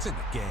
It's in the game.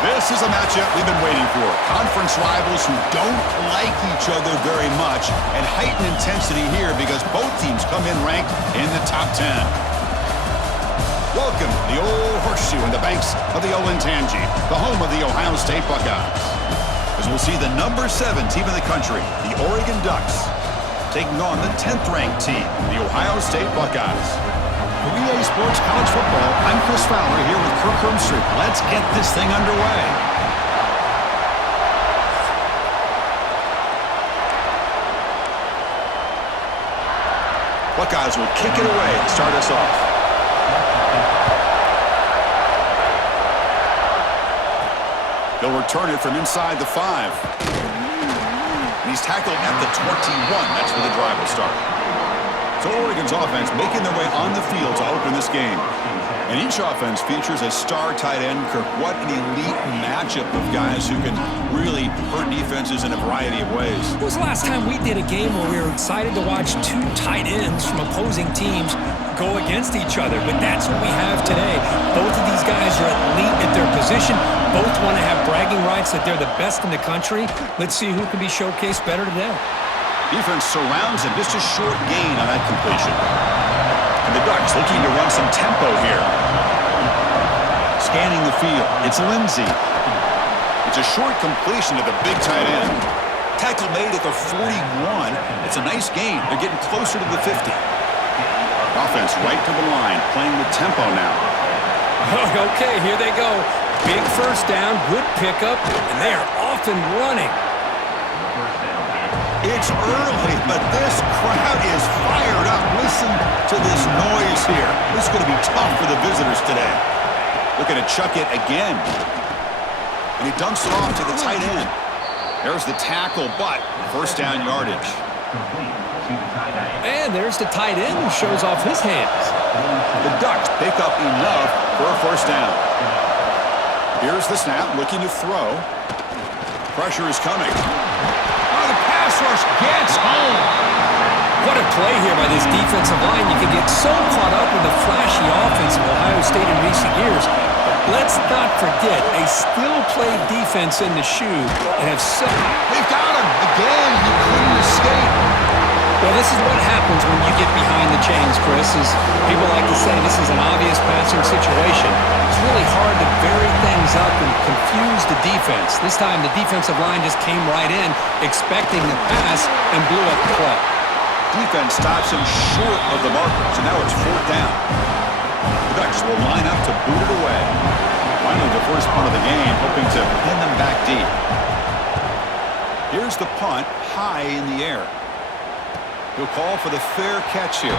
This is a matchup we've been waiting for. Conference rivals who don't like each other very much, and heightened intensity here because both teams come in ranked in the top 10. Welcome to the old horseshoe in the banks of the Olentangy, the home of the Ohio State Buckeyes. As we'll see the number 7 team in the country, the Oregon Ducks, taking on the 10th-ranked team, the Ohio State Buckeyes. For EA Sports College Football, I'm Chris Fowler here with Kirk Hermstreet. Let's get this thing underway. Buckeyes will kick it away to start us off. They'll return it from inside the 5. And he's tackled at the 21. That's where the drive will start. So Oregon's offense making their way on the field to open this game. And each offense features a star tight end. Kirk, what an elite matchup of guys who can really hurt defenses in a variety of ways. When was the last time we did a game where we were excited to watch 2 tight ends from opposing teams go against each other? But that's what we have today. Both of these guys are elite at their position. Both want to have bragging rights that they're the best in the country. Let's see who can be showcased better today. Defense surrounds him. Just a short gain on that completion. And the Ducks looking to run some tempo here. Scanning the field. It's Lindsey. It's a short completion to the big tight end. Tackle made at the 41. It's a nice gain. They're getting closer to the 50. Offense right to the line, playing with tempo now. Okay, here they go. Big first down, good pickup, and they are off and running. It's early, but this crowd is fired up. Listen to this noise here. This is going to be tough for the visitors today. Looking to chuck it again. And he dumps it off to the tight end. There's the tackle, but first down yardage. And there's the tight end who shows off his hands. The Ducks pick up enough for a first down. Here's the snap, looking to throw. Pressure is coming. Oh, the pass rush gets home. What a play here by this defensive line. You can get so caught up with the flashy offense of Ohio State in recent years. But let's not forget, they still play defense in the shoe and have so... They've got him. Again, he couldn't escape. Well, this is what happens when you get behind the chains, Chris. Is people like to say this is an obvious passing situation. It's really hard to vary things up and confuse the defense. This time, the defensive line just came right in, expecting the pass, and blew up the play. Defense stops him short of the marker, so now it's fourth down. The Ducks will line up to boot it away. Finally, the first punt of the game, hoping to pin them back deep. Here's the punt, high in the air. He'll call for the fair catch here.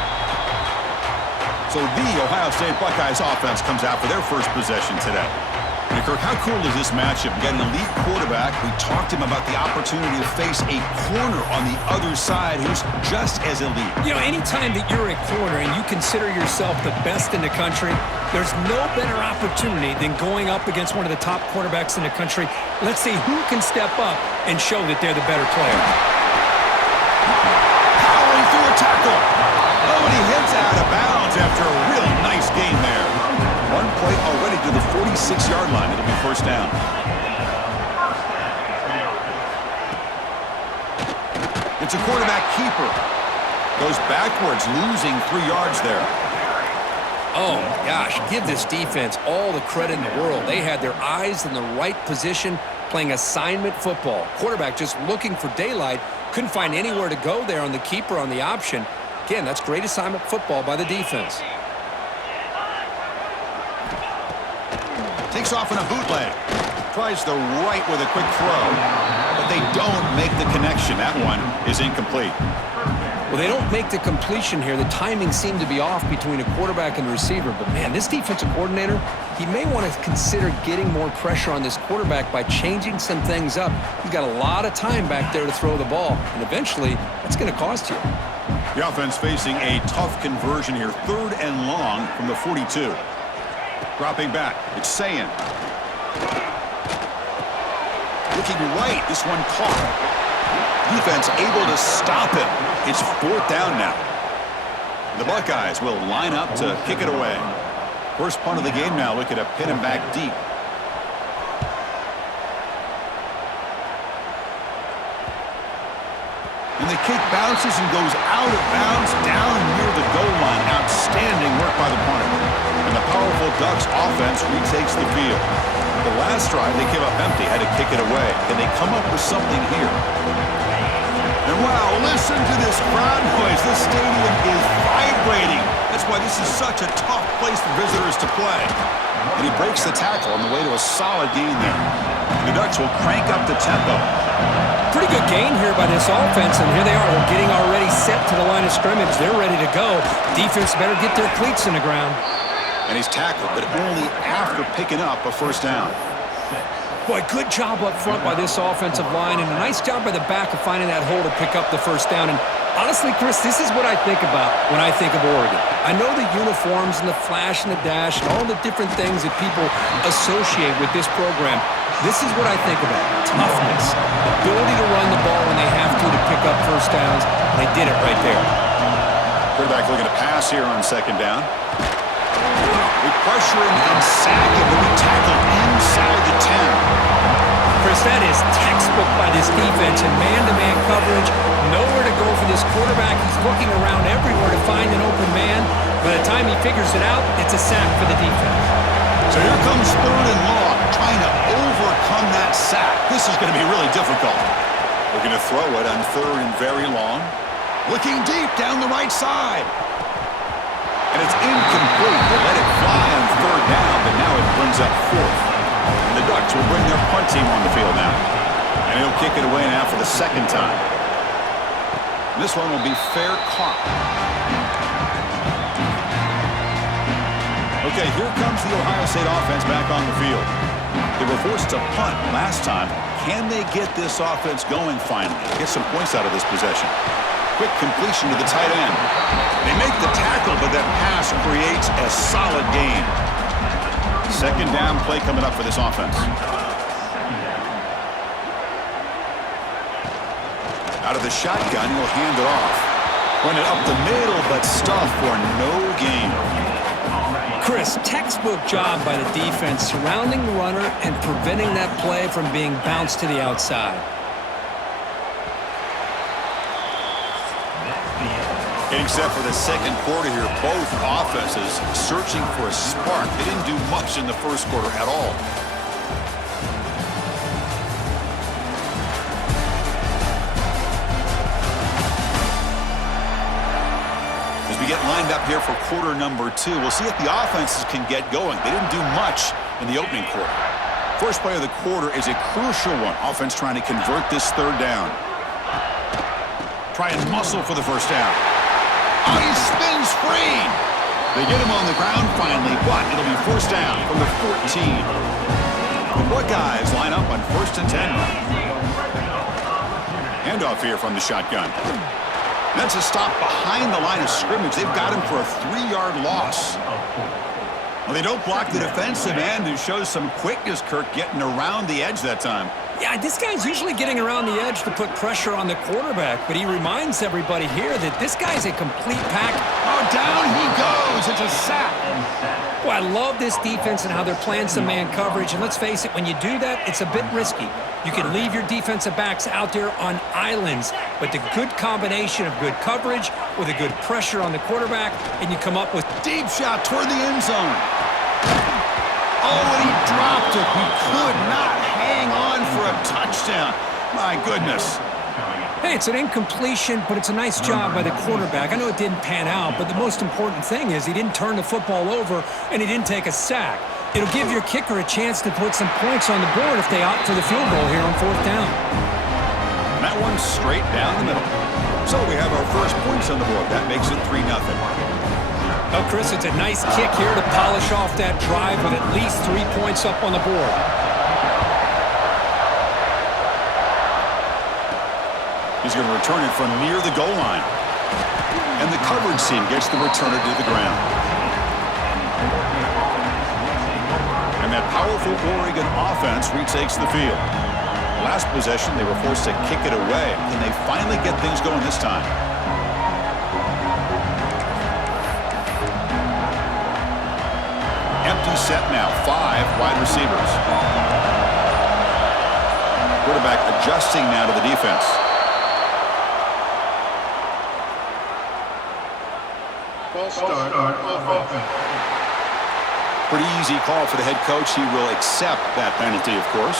So the Ohio State Buckeyes offense comes out for their first possession today. And Kirk, how cool is this matchup? We got an elite quarterback. We talked to him about the opportunity to face a corner on the other side who's just as elite. You know, anytime that you're a corner and you consider yourself the best in the country, there's no better opportunity than going up against one of the top quarterbacks in the country. Let's see who can step up and show that they're the better player. Powering through a tackle. Oh, and he hits out of bounds after a really nice game there. One play already to the 46-yard line. It'll be first down. It's a quarterback keeper. Goes backwards, losing 3 yards there. Oh, my gosh, give this defense all the credit in the world. They had their eyes in the right position, playing assignment football. Quarterback just looking for daylight. Couldn't find anywhere to go there on the keeper on the option. Again, that's great assignment football by the defense. Takes off in a bootleg. Tries the right with a quick throw. But they don't make the connection. That one is incomplete. Well, they don't make the completion here. The timing seemed to be off between a quarterback and the receiver. But, man, this defensive coordinator, he may want to consider getting more pressure on this quarterback by changing some things up. He's got a lot of time back there to throw the ball. And eventually, that's going to cost you. The offense facing a tough conversion here. 3rd and long from the 42. Dropping back. It's Sayin. Looking right. This one caught. Defense able to stop him. It's 4th down now. The Buckeyes will line up to kick it away. First punt of the game now. Looking to pin him back deep. And the kick bounces and goes out of bounds down near the goal line. Outstanding work by the punter. And the powerful Ducks offense retakes the field. The last drive they came up empty, had to kick it away. Can they come up with something here? And wow, listen to this crowd noise. This stadium is vibrating. That's why this is such a tough place for visitors to play. And he breaks the tackle on the way to a solid gain there. The Ducks will crank up the tempo. Pretty good gain here by this offense, and here they are. They're getting already set to the line of scrimmage. They're ready to go. Defense better get their cleats in the ground. And he's tackled, but only after picking up a first down. Boy, good job up front by this offensive line, and a nice job by the back of finding that hole to pick up the first down. And honestly, Chris, this is what I think about when I think of Oregon. I know the uniforms and the flash and the dash and all the different things that people associate with this program. This is what I think about. Toughness, ability to run the ball when they have to pick up first downs. And they did it right there. Quarterback looking to pass here on 2nd down. We pressure him and sack him, but we tackle inside the 10. Chris, that is textbook by this defense and man-to-man coverage. Nowhere to go for this quarterback. He's looking around everywhere to find an open man. By the time he figures it out, it's a sack for the defense. So here comes 3rd and long, trying to overcome that sack. This is going to be really difficult. Looking to throw it on 3rd and very long. Looking deep down the right side. And it's incomplete. They let it fly on 3rd down, but now it brings up 4th. And the Ducks will bring their punt team on the field now. And he'll kick it away now for the 2nd time. This one will be fair caught. Okay, here comes the Ohio State offense back on the field. They were forced to punt last time. Can they get this offense going finally? Get some points out of this possession. Quick completion to the tight end. They make the tackle, but that pass creates a solid gain. Second down play coming up for this offense. Out of the shotgun, he'll hand it off. Run it up the middle, but stuffed for no gain. Chris, textbook job by the defense surrounding the runner and preventing that play from being bounced to the outside. Getting set for the second quarter here, both offenses searching for a spark. They didn't do much in the first quarter at all. As we get lined up here for quarter number 2, we'll see if the offenses can get going. They didn't do much in the opening quarter. First play of the quarter is a crucial one. Offense trying to convert this third down. Try and muscle for the first down. Oh, he spins free. They get him on the ground finally, but it'll be first down from the 14. The Buckeyes line up on 1st and 10. Handoff here from the shotgun. That's a stop behind the line of scrimmage. They've got him for a 3-yard loss. Well, they don't block the defensive end, who shows some quickness, Kirk, getting around the edge that time. Yeah, this guy's usually getting around the edge to put pressure on the quarterback, but he reminds everybody here that this guy's a complete pack. Oh, down he goes. It's a sack. Well, I love this defense and how they're playing some man coverage, and let's face it, when you do that, it's a bit risky. You can leave your defensive backs out there on islands, but the good combination of good coverage with a good pressure on the quarterback, and you come up with Deep shot toward the end zone. Oh, and he dropped it. He could not hang on for a touchdown. My goodness. Hey, it's an incompletion, but it's a nice job by the quarterback. I know it didn't pan out, but the most important thing is he didn't turn the football over and he didn't take a sack. It'll give your kicker a chance to put some points on the board if they opt for the field goal here on 4th down. And that one's straight down the middle. So we have our first points on the board. That makes it 3-0. Oh, Chris, it's a nice kick here to polish off that drive with at least 3 points up on the board. He's going to return it from near the goal line. And the coverage team gets the returner to the ground. And that powerful Oregon offense retakes the field. Last possession, they were forced to kick it away. Can they finally get things going this time? Empty set now. 5 wide receivers. Quarterback adjusting now to the defense. Start offense. Pretty easy call for the head coach. He will accept that penalty, of course.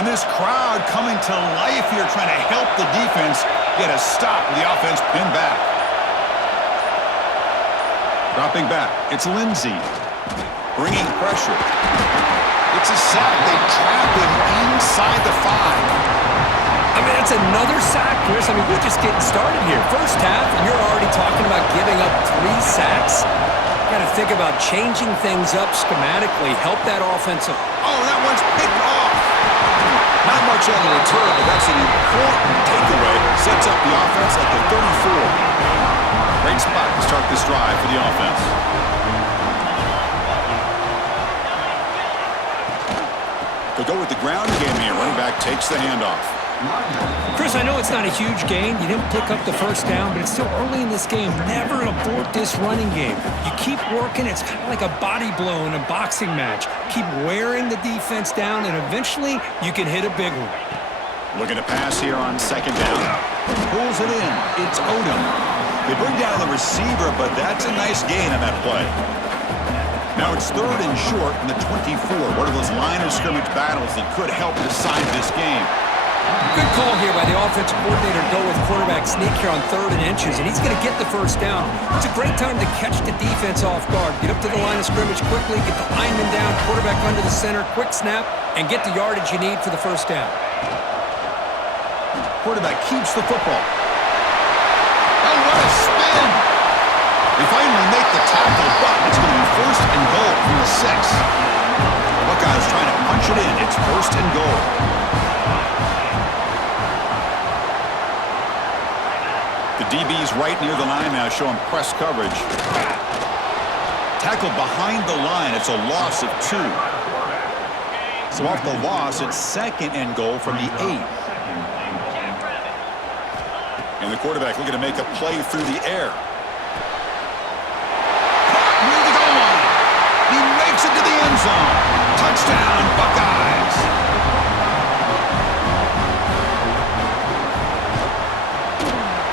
And this crowd coming to life here, trying to help the defense get a stop with the offense pinned back. Dropping back, it's Lindsey. Bringing pressure. It's a sack. They trap him inside the 5. I mean, that's another sack, Chris. I mean, we're just getting started here. First half, and you're already talking about giving up 3 sacks. Got to think about changing things up schematically, help that offensive. Oh, that one's picked off. Not much on the return, but that's an important takeaway. Sets up the offense at the 34. Great spot to start this drive for the offense. They'll go with the ground game here. Running back takes the handoff. Chris, I know it's not a huge gain. You didn't pick up the first down, but it's still early in this game. Never abort this running game. You keep working. It's kind of like a body blow in a boxing match. Keep wearing the defense down, and eventually you can hit a big one. Looking to pass here on second down. Pulls it in. It's Odom. They bring down the receiver, but that's a nice gain on that play. Now it's 3rd and short from the 24. One of those line of scrimmage battles that could help decide this game. Good call here by the offensive coordinator to go with quarterback sneak here on 3rd and inches, and he's going to get the first down. It's a great time to catch the defense off guard. Get up to the line of scrimmage quickly, get the lineman down, quarterback under the center, quick snap, and get the yardage you need for the first down. Quarterback keeps the football. They finally make the tackle, but it's going to be first and goal from the 6. The Buckeyes trying to punch it in. It's first and goal. The DB's right near the line now, showing press coverage. Tackle behind the line. It's a loss of 2. So off the loss, it's second and goal from the 8. And the quarterback looking to make a play through the air. Caught near the goal line. He makes it to the end zone. Touchdown, Buckeyes.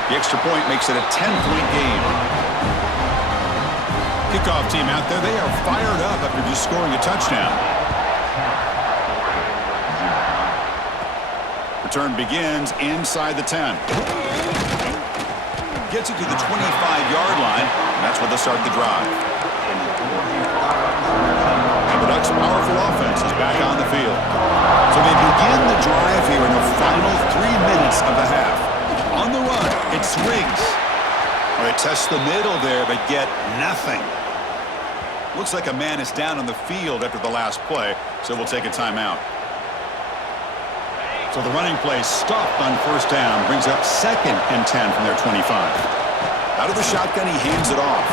The extra point makes it a 10-point game. Kickoff team out there, they are fired up after just scoring a touchdown. Return begins inside the 10. Gets it to the 25-yard line, and that's where they'll start the drive. And the Ducks' powerful offense is back on the field. So they begin the drive here in the final 3 minutes of the half. On the run, it's Riggs. Well, they test the middle there, but get nothing. Looks like a man is down on the field after the last play, so we'll take a timeout. So the running play stopped on first down, brings up second and 10 from their 25. Out of the shotgun, he hands it off.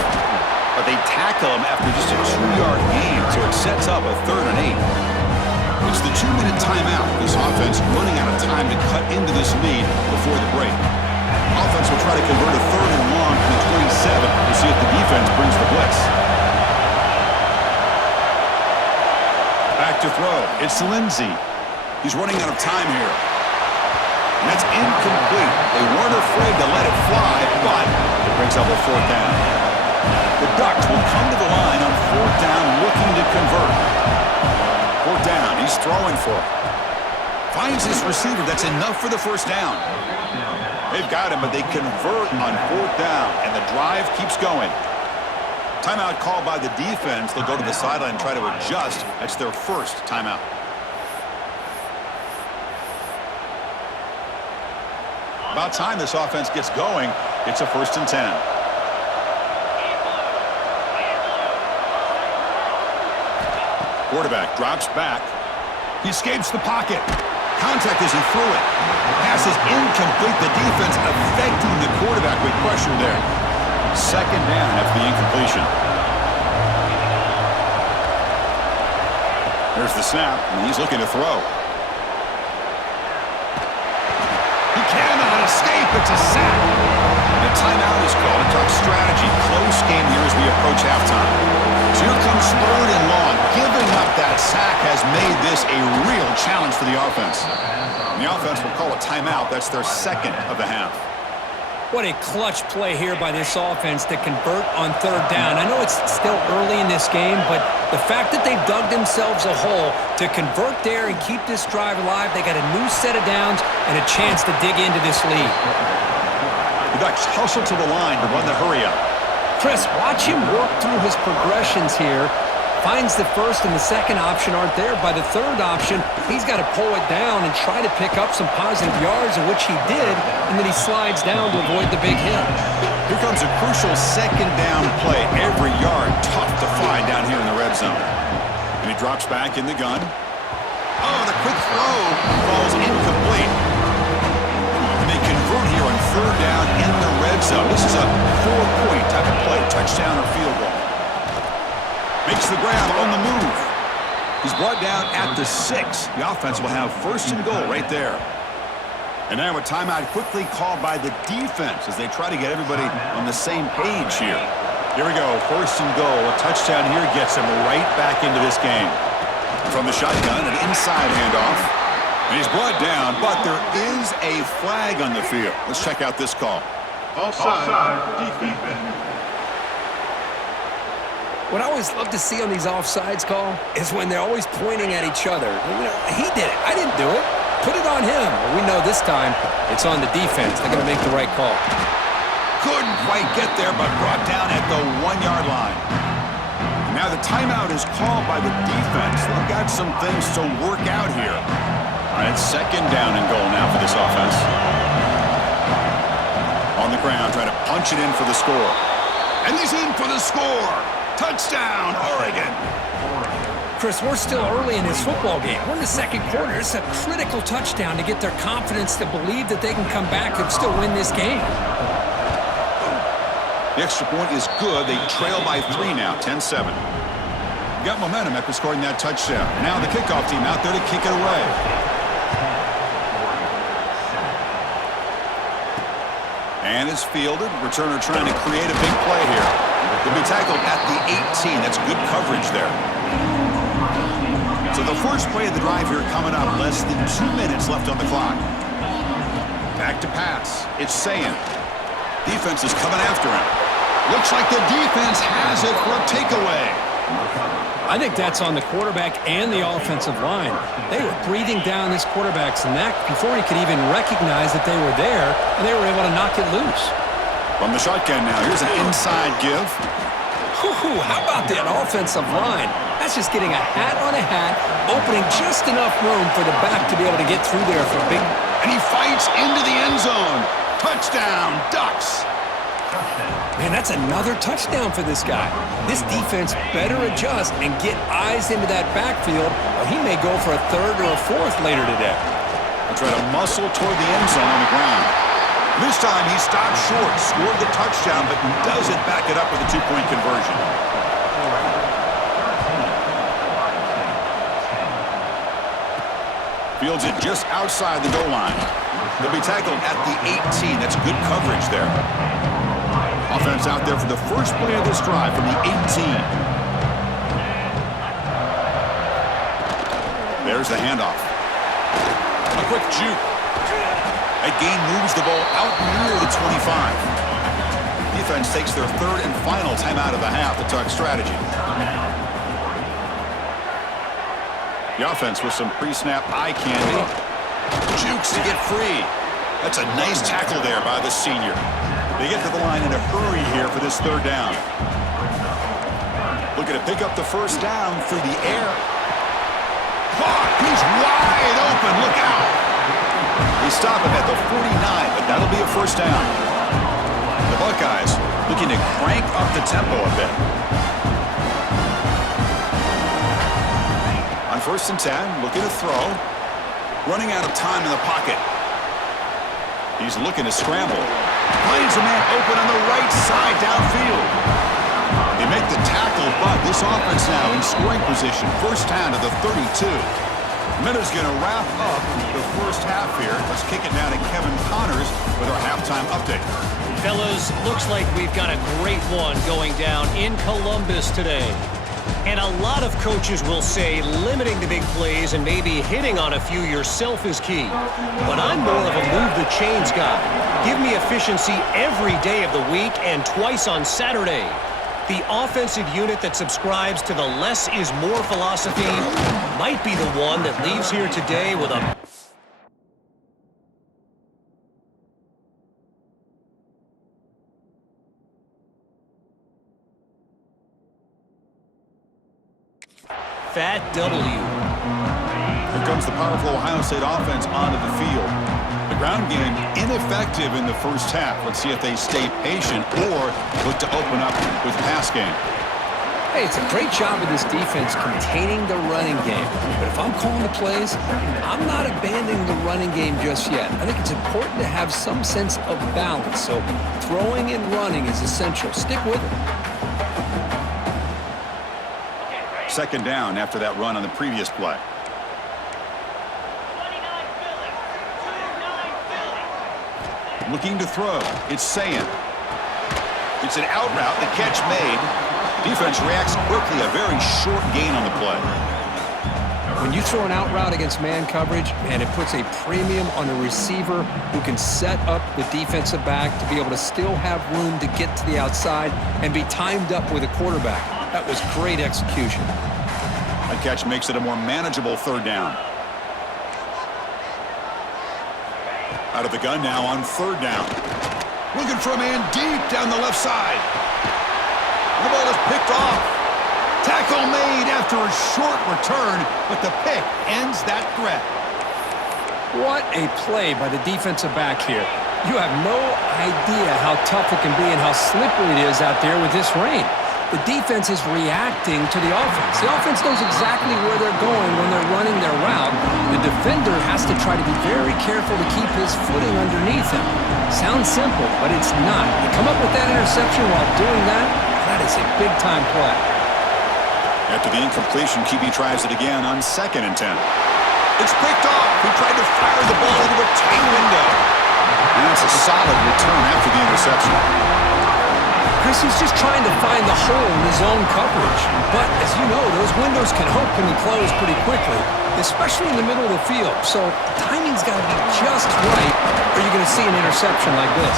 But they tackle him after just a 2-yard gain, so it sets up a 3rd and 8. It's the 2-minute timeout. This offense running out of time to cut into this lead before the break. Offense will try to convert a 3rd and long from the 27 to see if the defense brings the blitz. Back to throw. It's Lindsey. He's running out of time here. And that's incomplete. They weren't afraid to let it fly, but it brings up a 4th down. The Ducks will come to the line on 4th down looking to convert. 4th down. He's throwing for it. Finds his receiver. That's enough for the 1st down. They've got him, but they convert on 4th down, and the drive keeps going. Timeout called by the defense. They'll go to the sideline and try to adjust. That's their first timeout. About time this offense gets going. It's a 1st and 10. Quarterback drops back. He escapes the pocket. Contact as he threw it. Pass is incomplete. The defense affecting the quarterback with pressure there. 2nd down after the incompletion. There's the snap, and he's looking to throw. He cannot escape. It's a sack. The timeout is called. A tough strategy. Close game here as we approach halftime. So here comes 3rd and long. Giving up that sack has made this a real challenge for the offense. And the offense will call a timeout. That's their 2nd of the half. What a clutch play here by this offense to convert on 3rd down. I know it's still early in this game, but the fact that they've dug themselves a hole to convert there and keep this drive alive, they got a new set of downs and a chance to dig into this lead. The Ducks hustle to the line to run the hurry-up. Chris, watch him work through his progressions here. Finds the 1st and the 2nd option aren't there. By the 3rd option, he's got to pull it down and try to pick up some positive yards, in which he did, and then he slides down to avoid the big hit. Here comes a crucial 2nd down play. Every yard tough to find down here in the red zone. And he drops back in the gun. Oh, the quick throw falls incomplete. And they convert here on 3rd down in the red zone. This is a 4-point type of play, touchdown or field goal. Makes the grab on the move. He's brought down at the 6. The offense will have 1st and goal right there. And now a timeout quickly called by the defense as they try to get everybody on the same page here. Here we go, 1st and goal. A touchdown here gets them right back into this game. From the shotgun, an inside handoff. And he's brought down, but there is a flag on the field. Let's check out this call. Offside, defense. What I always love to see on these offsides call is when they're always pointing at each other. You know, he did it. I didn't do it. Put it on him. We know this time it's on the defense. They're going to make the right call. Couldn't quite get there, but brought down at the 1-yard line. And now the timeout is called by the defense. They've got some things to work out here. All right, 2nd down and goal now for this offense. On the ground, trying to punch it in for the score. And he's in for the score. Touchdown, Oregon. Chris, we're still early in this football game. We're in the second quarter. It's a critical touchdown to get their confidence to believe that they can come back and still win this game. The extra point is good. They trail by 3 now, 10-7. Got momentum after scoring that touchdown. Now the kickoff team out there to kick it away. And it's fielded. Returner trying to create a big play here. They'll be tackled at the 18. That's good coverage there. So the first play of the drive here coming up. Less than 2 minutes left on the clock. Back to pass. It's Sayin. Defense is coming after him. Looks like the defense has it for a takeaway. I think that's on the quarterback and the offensive line. They were breathing down this quarterback's neck before he could even recognize that they were there, and they were able to knock it loose. From the shotgun now, here's an inside give. How about that offensive line? That's just getting a hat on a hat, opening just enough room for the back to be able to get through there for a big... And he fights into the end zone. Touchdown, Ducks. Man, that's another touchdown for this guy. This defense better adjust and get eyes into that backfield, or he may go for a third or a fourth later today. They'll try to muscle toward the end zone on the ground. This time he stopped short, scored the touchdown, but doesn't back it up with a 2-point conversion. Fields it just outside the goal line. They'll be tackled at the 18. That's good coverage there. Offense out there for the first play of this drive from the 18. There's the handoff. A quick juke. That gain moves the ball out near the 25. Defense takes their third and final timeout of the half to talk strategy. The offense with some pre-snap eye candy. Jukes to get free. That's a nice tackle there by the senior. They get to the line in a hurry here for this third down. Looking to pick up the first down through the air. Caught! He's wide open. Look out! They stop him at the 49, but that'll be a first down. The Buckeyes looking to crank up the tempo a bit. On 1st and 10, looking to throw. Running out of time in the pocket. He's looking to scramble. Finds a man open on the right side downfield. They make the tackle, but this offense now in scoring position. First down to the 32. Miller's going to wrap up the first half here. Let's kick it down to Kevin Connors with our halftime update. Fellas, looks like we've got a great one going down in Columbus today. And a lot of coaches will say limiting the big plays and maybe hitting on a few yourself is key. But I'm more of a move the chains guy. Give me efficiency every day of the week and twice on Saturday. The offensive unit that subscribes to the less is more philosophy might be the one that leaves here today with a fat W. Here comes the powerful Ohio State offense onto the field. The ground game ineffective in the first half. Let's see if they stay patient or look to open up with pass game. Hey, it's a great job of this defense containing the running game. But if I'm calling the plays, I'm not abandoning the running game just yet. I think it's important to have some sense of balance. So throwing and running is essential. Stick with it. Second down after that run on the previous play. Looking to throw. It's Sayin. It's an out route. The catch made. Defense reacts quickly. A very short gain on the play. When you throw an out route against man coverage, man, it puts a premium on a receiver who can set up the defensive back to be able to still have room to get to the outside and be timed up with a quarterback. That was great execution. That catch makes it a more manageable third down. Out of the gun now on third down. Looking for a man deep down the left side. The ball is picked off. Tackle made after a short return, but the pick ends that threat. What a play by the defensive back here. You have no idea how tough it can be and how slippery it is out there with this rain. The defense is reacting to the offense. The offense knows exactly where they're going when they're running their route. The defender has to try to be very careful to keep his footing underneath him. Sounds simple, but it's not. You come up with that interception while doing that, that is a big-time play. After the incompletion, QB tries it again on 2nd and 10. It's picked off. He tried to fire the ball into a tight window. And that's a solid return after the interception. Chris, he's just trying to find the hole in his own coverage. But, as you know, those windows can open and close pretty quickly, especially in the middle of the field. So, timing's got to be just right, or you're going to see an interception like this.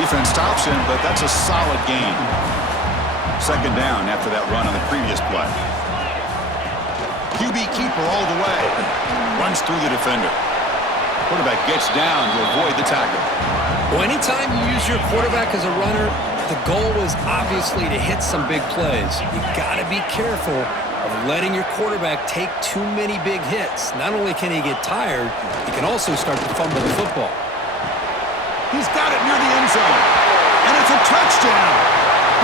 Defense stops him, but that's a solid gain. 2nd down after that run on the previous play. QB keeper all the way. Runs through the defender. Quarterback gets down to avoid the tackle. Well, anytime you use your quarterback as a runner, the goal is obviously to hit some big plays. You got to be careful of letting your quarterback take too many big hits. Not only can he get tired, he can also start to fumble the football. He's got it near the end zone. And it's a touchdown.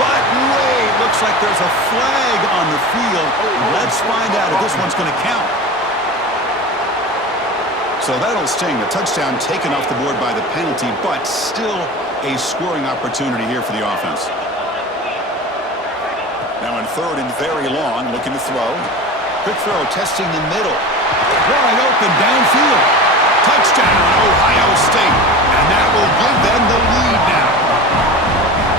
But wait, looks like there's a flag on the field. Let's find out if this one's going to count. So that'll sting. A touchdown taken off the board by the penalty, but still a scoring opportunity here for the offense. Now in 3rd and very long, looking to throw. Quick throw, testing the middle. Wide open downfield. Touchdown, Ohio State. And that will give them the lead now.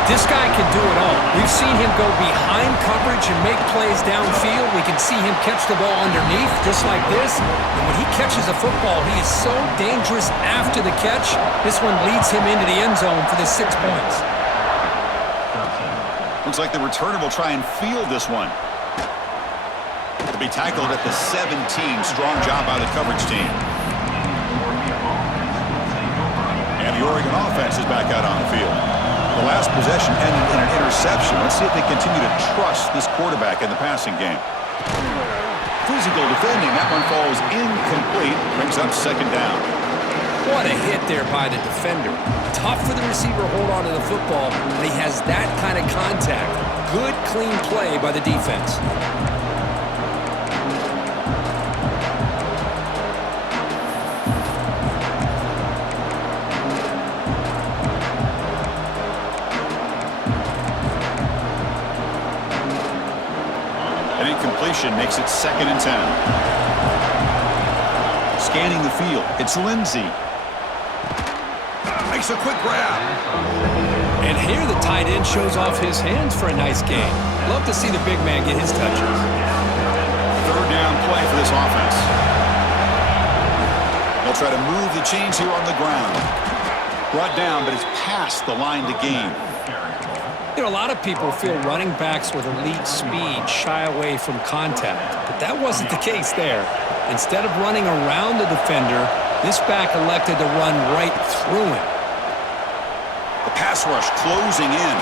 This guy can do it all. We've seen him go behind coverage and make plays downfield. We can see him catch the ball underneath, just like this. And when he catches a football, he is so dangerous after the catch. This one leads him into the end zone for the 6 points. Looks like the returner will try and field this one. To be tackled at the 17. Strong job by the coverage team. And the Oregon offense is back out on the field. The last possession ended in an interception. Let's see if they continue to trust this quarterback in the passing game. Physical defending. That one falls incomplete. Brings up 2nd down. What a hit there by the defender. Tough for the receiver to hold on to the football, but he has that kind of contact. Good, clean play by the defense. Makes it 2nd and 10. Scanning the field. It's Lindsey. Makes a quick grab. And here the tight end shows off his hands for a nice gain. Love to see the big man get his touches. 3rd down play for this offense. They'll try to move the chains here on the ground. Brought down, but it's past the line to gain. You know, a lot of people feel running backs with elite speed shy away from contact, but that wasn't the case there. Instead of running around the defender, this back elected to run right through him. The pass rush closing in,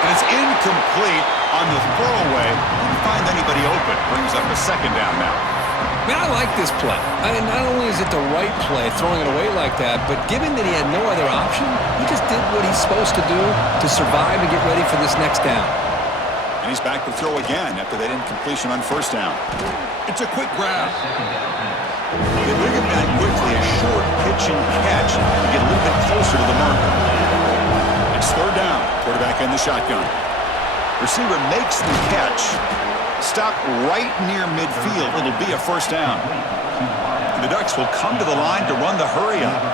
and it's incomplete on the throwaway. Didn't find anybody open. Brings up a 2nd down now. Man, I like this play. I mean, not only is it the right play, throwing it away like that, but given that he had no other option, he just did what he's supposed to do to survive and get ready for this next down. And he's back to throw again after that incompletion on 1st down. It's a quick grab. They bring him down quickly, a short pitch and catch to get a little bit closer to the marker. It's 3rd down. Quarterback in the shotgun. Receiver makes the catch. Stop right near midfield. It'll be a 1st down. The Ducks will come to the line to run the hurry up.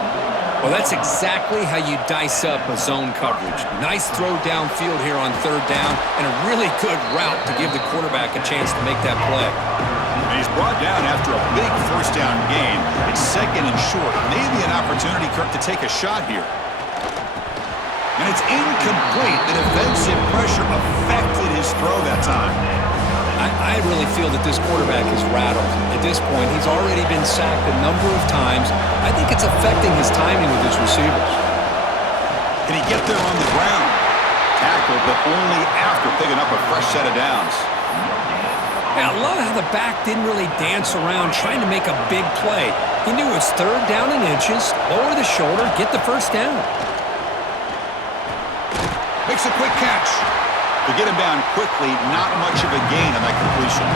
Well, that's exactly how you dice up a zone coverage. Nice throw downfield here on 3rd down, and a really good route to give the quarterback a chance to make that play. And he's brought down after a big 1st down gain. It's 2nd and short. Maybe an opportunity, Kirk, to take a shot here. And it's incomplete. The defensive pressure affected his throw that time. I really feel that this quarterback is rattled. At this point, he's already been sacked a number of times. I think it's affecting his timing with his receivers. Can he get there on the ground? Tackled, but only after picking up a fresh set of downs. Yeah, I love how the back didn't really dance around trying to make a big play. He knew it's third down and inches, lower the shoulder, get the first down. Makes a quick catch. To get him down quickly, not much of a gain on that completion.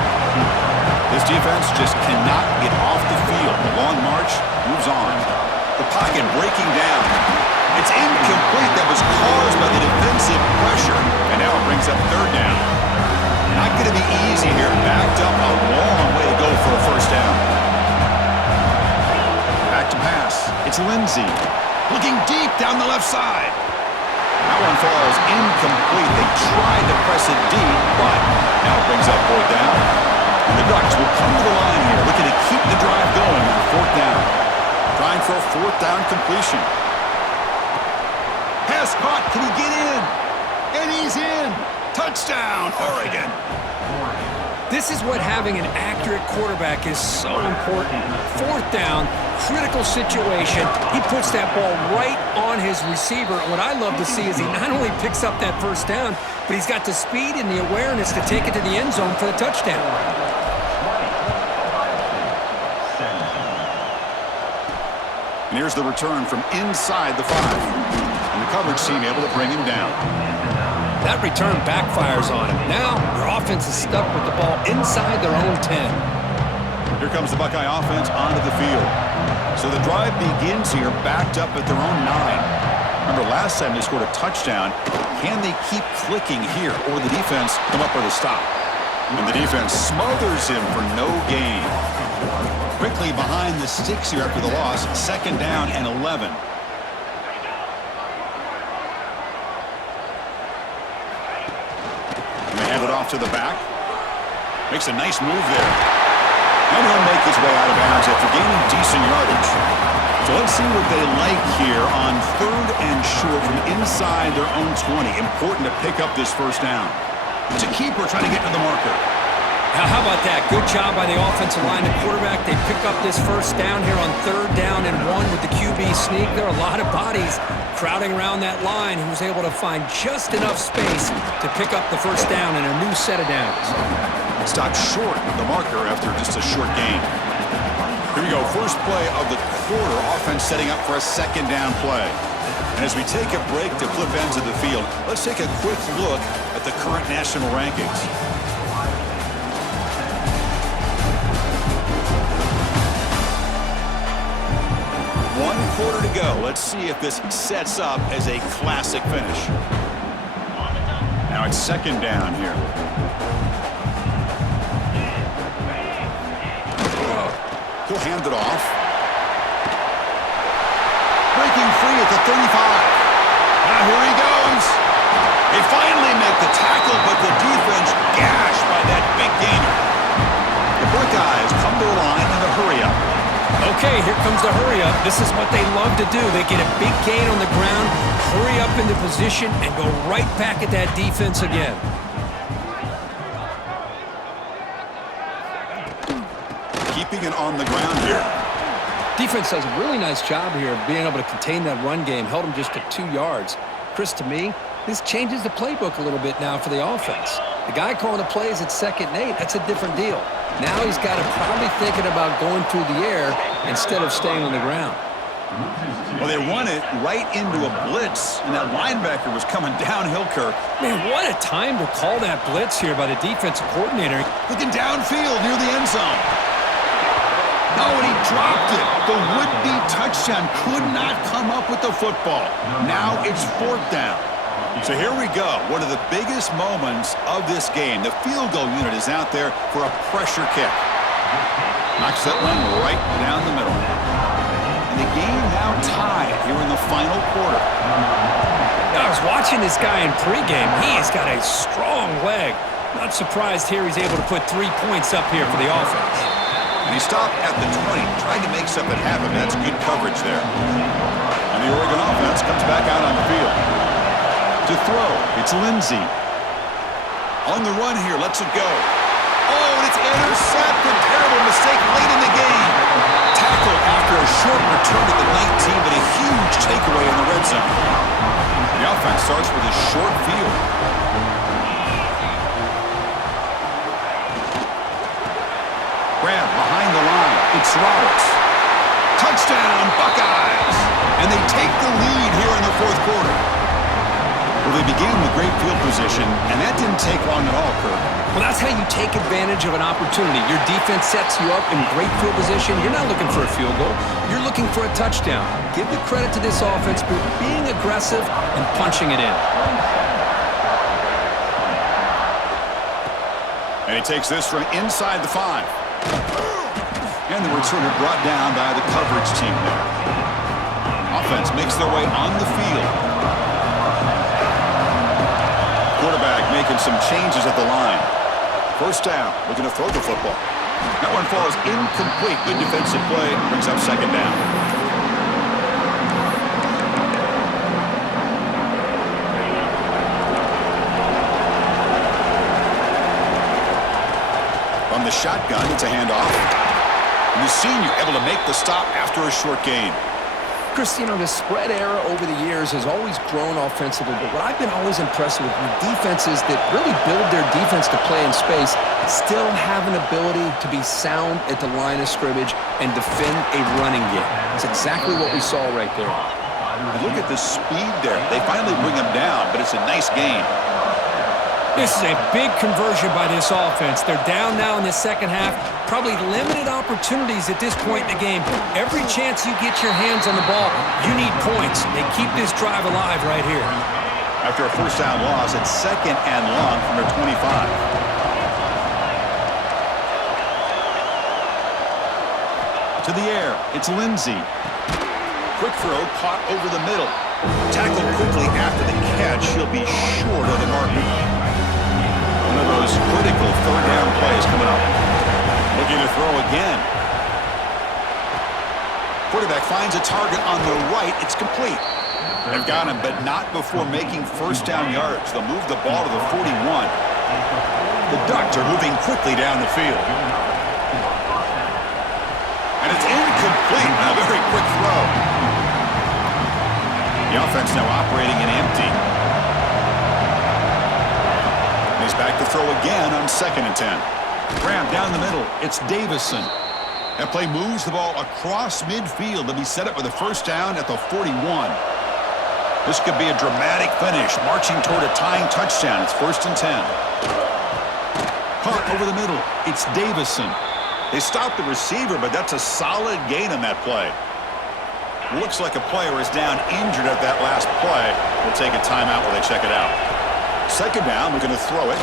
This defense just cannot get off the field. The long march moves on. The pocket breaking down. It's incomplete. That was caused by the defensive pressure. And now it brings up third down. Not going to be easy here. Backed up a long way to go for a first down. Back to pass. It's Lindsey. Looking deep down the left side. That one falls incomplete. They tried to press it deep, but now it brings up fourth down. And the Ducks will come to the line here, looking to keep the drive going on fourth down. Trying for a fourth down completion. Pass caught. Can he get in? And he's in. Touchdown, Oregon. This is what having an accurate quarterback is so important. Fourth down, critical situation. He puts that ball right on his receiver. And what I love to see is he not only picks up that first down, but he's got the speed and the awareness to take it to the end zone for the touchdown. And here's the return from inside the 5. And the coverage team able to bring him down. That return backfires on him. Now, their offense is stuck with the ball inside their own 10. Here comes the Buckeye offense onto the field. So the drive begins here backed up at their own 9. Remember, last time they scored a touchdown. Can they keep clicking here, or the defense come up with a stop? And the defense smothers him for no gain. Quickly behind the sticks here after the loss. Second down and 11. Off to the back. Makes a nice move there. And he'll make his way out of bounds after gaining decent yardage. So let's see what they like here on third and short from inside their own 20. Important to pick up this first down. It's a keeper trying to get to the marker. Now, how about that? Good job by the offensive line and quarterback. They pick up this first down here on third down and 1 with the QB sneak. There are a lot of bodies crowding around that line. He was able to find just enough space to pick up the first down in a new set of downs. Stopped short of the marker after just a short gain. Here we go. First play of the quarter. Offense setting up for a second down play. And as we take a break to flip ends of the field, let's take a quick look at the current national rankings. Quarter to go. Let's see if this sets up as a classic finish. Now it's second down here. He'll hand it off. Breaking free at the 35. Now here he goes. They finally make the tackle, but the defense gashed by that big gainer. The Buckeyes come to the line in a hurry-up. Okay, here comes the hurry-up. This is what they love to do. They get a big gain on the ground, hurry up into position, and go right back at that defense again. Keeping it on the ground here. Defense does a really nice job here of being able to contain that run game. Held them just to 2 yards. Chris, to me, this changes the playbook a little bit now for the offense. The guy calling the plays at 2nd and 8, that's a different deal. Now he's got to probably thinking about going through the air instead of staying on the ground. Well, they run it right into a blitz, and that linebacker was coming downhill, Kirk. Man, what a time to call that blitz here by the defensive coordinator. Looking downfield near the end zone. Oh, and he dropped it. The would-be touchdown could not come up with the football. Now it's fourth down. So here we go. One of the biggest moments of this game. The field goal unit is out there for a pressure kick. Knocks that one right down the middle. And the game now tied here in the final quarter. I was watching this guy in pregame. He has got a strong leg. Not surprised here he's able to put 3 points up here for the offense. And he stopped at the 20, trying to make something happen. That's good coverage there. And the Oregon offense comes back out on the field. To throw, it's Lindsey. On the run here, lets it go. Oh, and it's intercepted. Terrible mistake late in the game. Tackled after a short return at the 19, but a huge takeaway in the red zone. The offense starts with a short field. And they take the lead here in the fourth quarter. Well, they began with great field position, and that didn't take long at all, Kirk. Well, that's how you take advantage of an opportunity. Your defense sets you up in great field position. You're not looking for a field goal. You're looking for a touchdown. Give the credit to this offense for being aggressive and punching it in. And he takes this from inside the 5. And the returner brought down by the coverage team there. Offense makes their way on the field. Quarterback making some changes at the line. First down, looking to throw the football. That one falls incomplete. Good defensive play, brings up second down. From the shotgun, it's a handoff. And the senior able to make the stop after a short gain. Chris, the spread era over the years has always grown offensively, but what I've been always impressed with defenses that really build their defense to play in space still have an ability to be sound at the line of scrimmage and defend a running game. That's exactly what we saw right there. And look at the speed there. They finally bring him down, but it's a nice gain. This is a big conversion by this offense. They're down now in the second half. Probably limited opportunities at this point in the game. Every chance you get your hands on the ball, you need points. They keep this drive alive right here. After a first down loss, it's second and long from their 25. To the air, it's Lindsey. Quick throw, caught over the middle. Tackled quickly after the catch. He'll be short of the marker. One of those critical third down plays coming up. Looking to throw again. Quarterback finds a target on the right. It's complete. They've got him, but not before making first down yards. They'll move the ball to the 41. The Ducks are moving quickly down the field. And it's incomplete. A very quick throw. The offense now operating in empty. And he's back to throw again on 2nd and 10. Grab down the middle. It's Davison. That play moves the ball across midfield to be set up with a first down at the 41. This could be a dramatic finish, marching toward a tying touchdown. It's 1st and 10. Caught over the middle. It's Davison. They stopped the receiver, but that's a solid gain on that play. Looks like a player is down injured at that last play. We'll take a timeout while they check it out. Second down, we're going to throw it.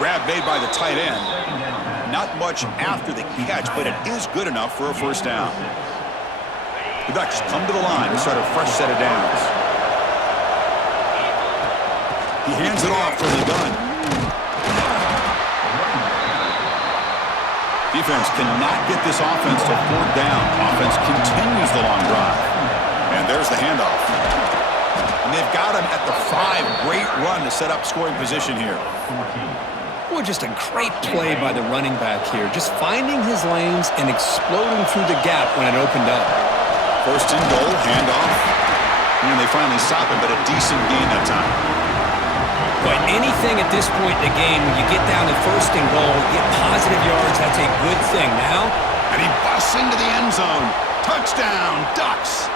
Grab made by the tight end. Not much after the catch, but it is good enough for a first down. The Ducks come to the line to start a fresh set of downs. He hands it off from the gun. Defense cannot get this offense to 4th down. Offense continues the long drive. And there's the handoff. And they've got him at the 5. Great run to set up scoring position here. Well, just a great play by the running back here. Just finding his lanes and exploding through the gap when it opened up. 1st and goal, handoff. And they finally stop him, but a decent gain that time. But anything at this point in the game, when you get down to 1st and goal, get positive yards, that's a good thing. Now, and he busts into the end zone. Touchdown, Ducks!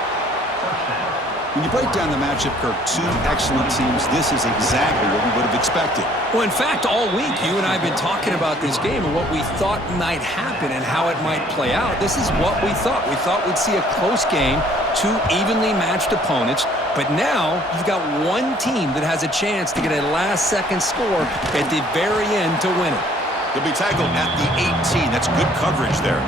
When you break down the matchup, Kirk, 2 excellent teams, this is exactly what we would have expected. well, in fact, all week, you and I have been talking about this game and what we thought might happen and how it might play out. This is what we thought. We thought we'd see a close game, 2 evenly matched opponents. But now you've got one team that has a chance to get a last-second score at the very end to win it. He'll be tackled at the 18. That's good coverage there.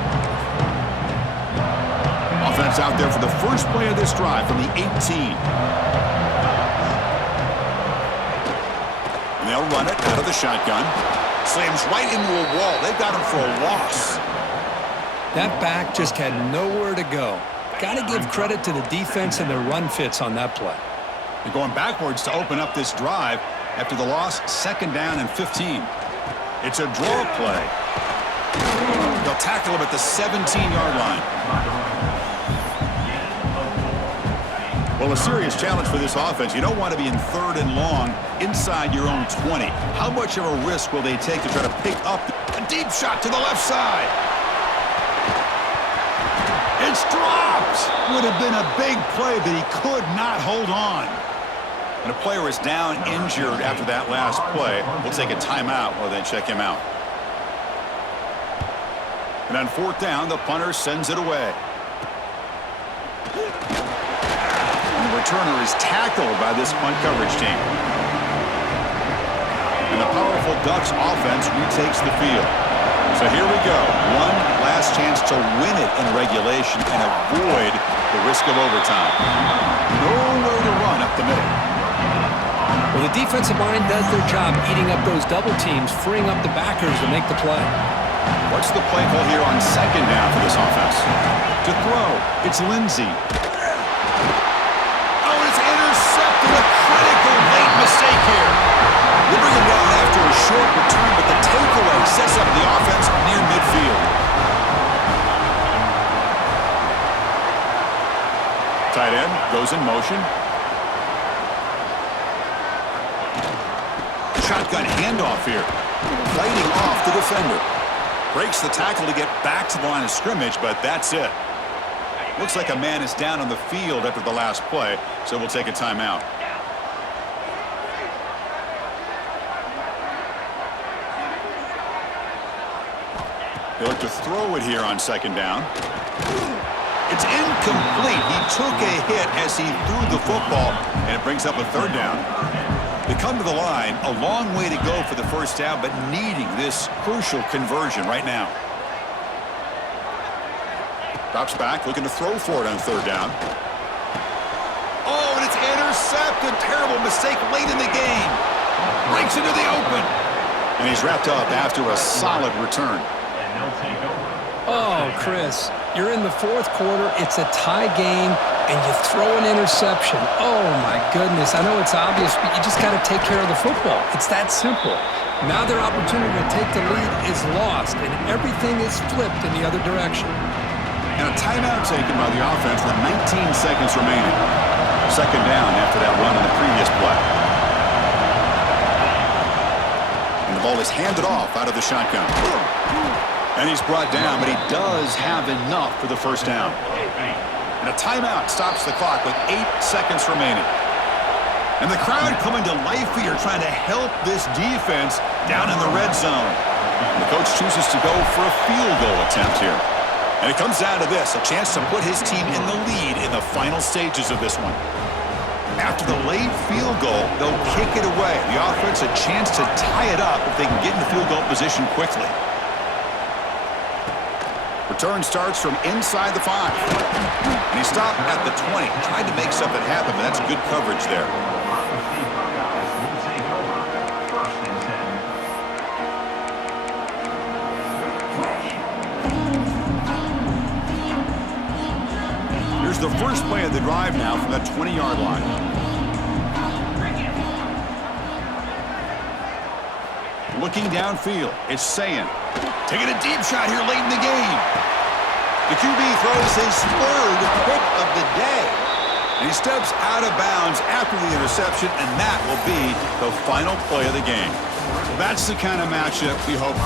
Offense out there for the first play of this drive from the 18. And they'll run it out of the shotgun. Slams right into a wall. They've got him for a loss. That back just had nowhere to go. Got to give credit to the defense and the run fits on that play. They're going backwards to open up this drive after the loss, 2nd down and 15. It's a draw play. They'll tackle him at the 17-yard line. Well, a serious challenge for this offense. You don't want to be in 3rd and long inside your own 20. How much of a risk will they take to try to pick up a deep shot to the left side? It's dropped! would have been a big play, but he could not hold on. And a player is down injured after that last play. We'll take a timeout while they check him out. And on fourth down, the punter sends it away. And the returner is tackled by this punt coverage team. And the powerful Ducks offense retakes the field. So here we go. One last chance to win it in regulation and avoid the risk of overtime. Nowhere to run up the middle. Well, the defensive line does their job eating up those double teams, freeing up the backers to make the play. What's the play call here on second down for this offense? To throw, it's Lindsey. Oh, it's intercepted. A critical late mistake here. They bring him down after a short return, but the takeaway sets up the offense near midfield. Tight end goes in motion. Shotgun handoff here. Fighting off the defender. Breaks the tackle to get back to the line of scrimmage, but that's it. Looks like a man is down on the field after the last play, so we'll take a timeout. They look to throw it here on second down. It's incomplete. He took a hit as he threw the football, and it brings up a third down. They come to the line, a long way to go for the first down, but needing this crucial conversion right now. Drops back, looking to throw for it on third down. Oh, and it's intercepted. Terrible mistake late in the game. Breaks into the open. And he's wrapped up after a solid return. Oh, Chris, you're in the fourth quarter. It's a tie game, and you throw an interception. Oh, my goodness. I know it's obvious, but you just got to take care of the football. It's that simple. Now their opportunity to take the lead is lost, and everything is flipped in the other direction. And a timeout taken by the offense with 19 seconds remaining. Second down after that run on the previous play. And the ball is handed off out of the shotgun. And he's brought down, but he does have enough for the first down. And a timeout stops the clock with 8 seconds remaining. And the crowd coming to life here, trying to help this defense down in the red zone. And the coach chooses to go for a field goal attempt here. And it comes down to this, a chance to put his team in the lead in the final stages of this one. After the late field goal, they'll kick it away. The offense a chance to tie it up if they can get into field goal position quickly. Return starts from inside the 5. And he stopped at the 20. Tried to make something happen, but that's good coverage there. Here's the first play of the drive now from that 20-yard line. Looking downfield, it's Sayin. Taking a deep shot here late in the game. The QB throws his third pick of the day. And he steps out of bounds after the interception, and that will be the final play of the game. That's the kind of matchup we hope for.